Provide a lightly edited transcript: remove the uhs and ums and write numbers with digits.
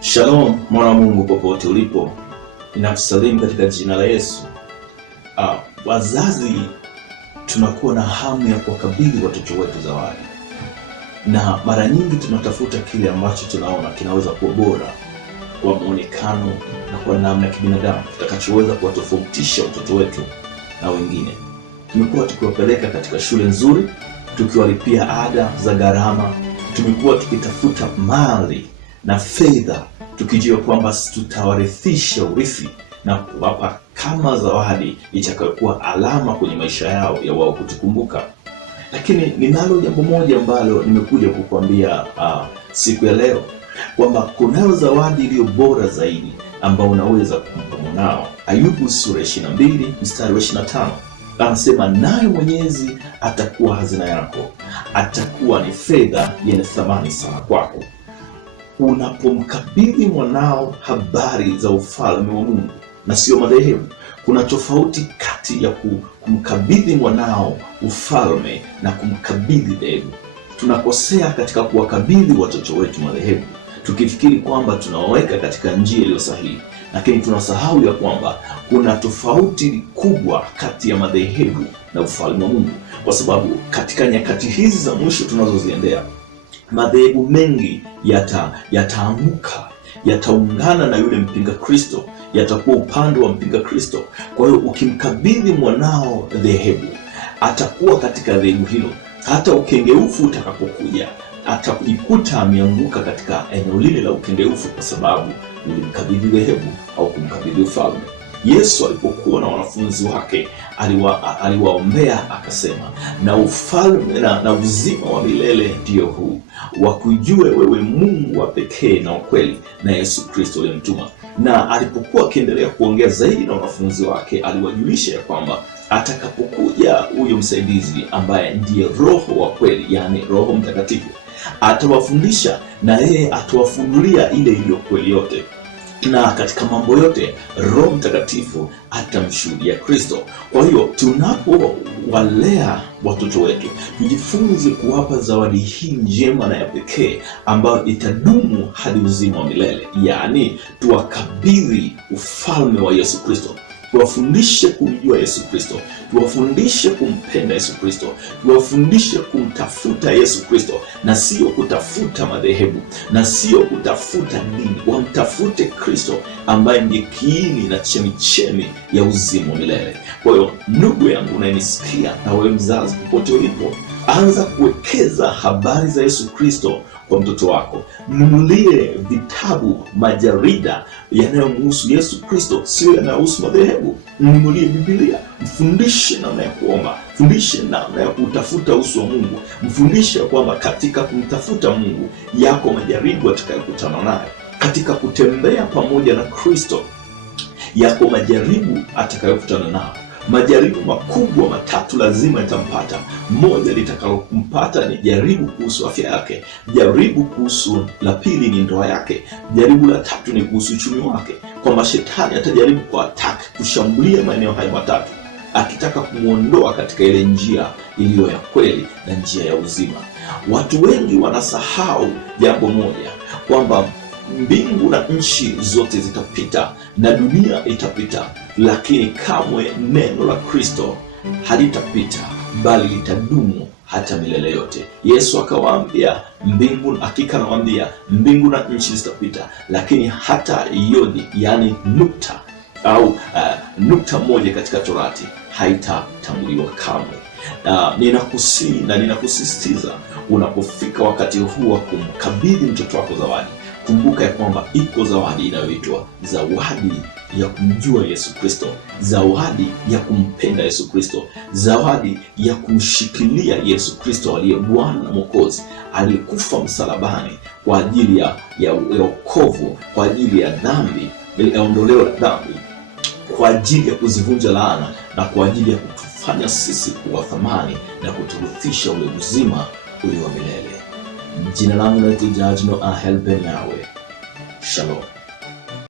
Shalom mwana wa Mungu popote ulipo, ninakusalimu katika jina la Yesu. Wazazi tunakuwa na hamu ya kuwakabidhi watoto wetu zawadi, na mara nyingi tunatafuta kile ambacho tunaona kinaweza kuwa bora kwa muonekano na kwa namna ya kibinadamu, kitakachoweza kuwatofautisha watoto wetu na wengine. Tumekuwa tukiwapeleka katika shule nzuri, tukiwalipia ada za gharama, tumekuwa tukitafuta mali na fedha, tukijua kwamba tutawarithisha urithi na kuwapa kama zawadi itakayokuwa alama kwenye maisha yao ya wao kutukumbuka. Lakini ninalo jambo moja ambalo nimekuja kukuambia siku ya leo, kwamba kunayo zawadi iliyo bora zaidi ambao unaweza kumpa mwanao. Ayubu sura 22 mstari wa 25 anasema, naye Mwenyezi atakuwa hazina yako, atakuwa ni fedha yenye thamani sana kwako. Unapomkabidhi mwanao habari za ufalme wa Mungu na sio madhehebu. Kuna tofauti kati ya kumkabidhi mwanao ufalme na kumkabidhi dhehebu. Tunakosea katika kuwakabidhi watoto wetu madhehebu, tukifikiri kwamba tunawaweka katika njia iliyo sahihi, lakini tunasahau ya kwamba kuna tofauti kubwa kati ya madhehebu na ufalme wa Mungu, kwa sababu katika nyakati hizi za mwisho tunazoziendea, madhehebu mengi yataanguka, yataungana na yule mpinga Kristo, yatakuwa upande wa mpinga Kristo. Kwa hiyo ukimkabidhi mwanao dhehebu, atakuwa katika dhehebu hilo. Hata ukengeufu utakapokuja, atajikuta ameanguka katika eneo lile la ukengeufu, kwa sababu ulimkabidhi dhehebu au kumkabidhi ufalme. Yesu alipokuwa na wanafunzi wake aliwaombea akasema, na ufalme na uzima wa milele ndio huu, wakujue wewe Mungu wa pekee na ukweli, na Yesu Kristo uliyemtuma. Na alipokuwa akiendelea kuongea zaidi na wanafunzi wake, aliwajulisha ya kwamba atakapokuja huyo msaidizi ambaye ndiye Roho wa kweli, yani Roho Mtakatifu, atawafundisha na yeye atawafunulia ile iliyo kweli yote, na katika mambo yote Roho Mtakatifu atamshuhudia Kristo. Kwa hiyo tunapowalea watoto wetu, tujifunze kuwapa zawadi hii njema na ya pekee ambayo itadumu hadi uzima wa milele, yaani tuwakabidhi ufalme wa Yesu Kristo. Tuwafundishe kumjua Yesu Kristo, tuwafundishe kumpenda Yesu Kristo, tuwafundishe kumtafuta Yesu Kristo, na sio kutafuta madhehebu, na sio kutafuta dini. Wamtafute Kristo ambaye ndiye kiini na chemichemi ya uzima wa milele. Kwa hiyo ndugu yangu unanisikia, na wewe mzazi popote ulipo, anza kuwekeza habari za Yesu Kristo kwa mtoto wako. Mnunulie vitabu, majarida yanayomhusu Yesu Kristo, sio yanayohusu madhehebu. Mnunulie Biblia, mfundishe namna ya kuomba, mfundishe namna ya kutafuta uso wa Mungu, mfundishe kwamba katika kumtafuta Mungu yako majaribu atakayokutana nayo. Katika kutembea pamoja na Kristo yako majaribu atakayokutana nayo. Majaribu makubwa matatu lazima itampata. Moja litakalokumpata ni jaribu kuhusu afya yake, jaribu kuhusu la pili ni ndoa yake, jaribu la tatu ni kuhusu uchumi wake. Kwamba shetani atajaribu kushambulia maeneo haya matatu, akitaka kumuondoa katika ile njia iliyo ya kweli na njia ya uzima. Watu wengi wanasahau jambo moja, kwamba mbingu na nchi zote zitapita na dunia itapita, lakini kamwe neno la Kristo halitapita, bali litadumu hata milele yote. Yesu akawaambia hakika nawaambia, mbingu na nchi zitapita, lakini hata yodi, yani nukta au nukta moja katika Torati haitatambuliwa kamwe. Ninakusihi na ninakusisitiza, unapofika wakati huu wa kumkabidhi mtoto wako zawadi, kumbuka ya kwamba iko zawadi inayoitwa zawadi ya kumjua Yesu Kristo, zawadi ya kumpenda Yesu Kristo, zawadi ya kumshikilia Yesu Kristo aliye Bwana na Mwokozi, aliyekufa msalabani kwa ajili ya wokovu, kwa ajili ya dhambi, ya ondoleo la dhambi, kwa ajili ya kuzivunja laana, na kwa ajili ya kutufanya sisi kuwa thamani na kuturuthisha ule uzima ulio milele. Jina langu naitwa Judge Noah Helben Yawe. Shalom.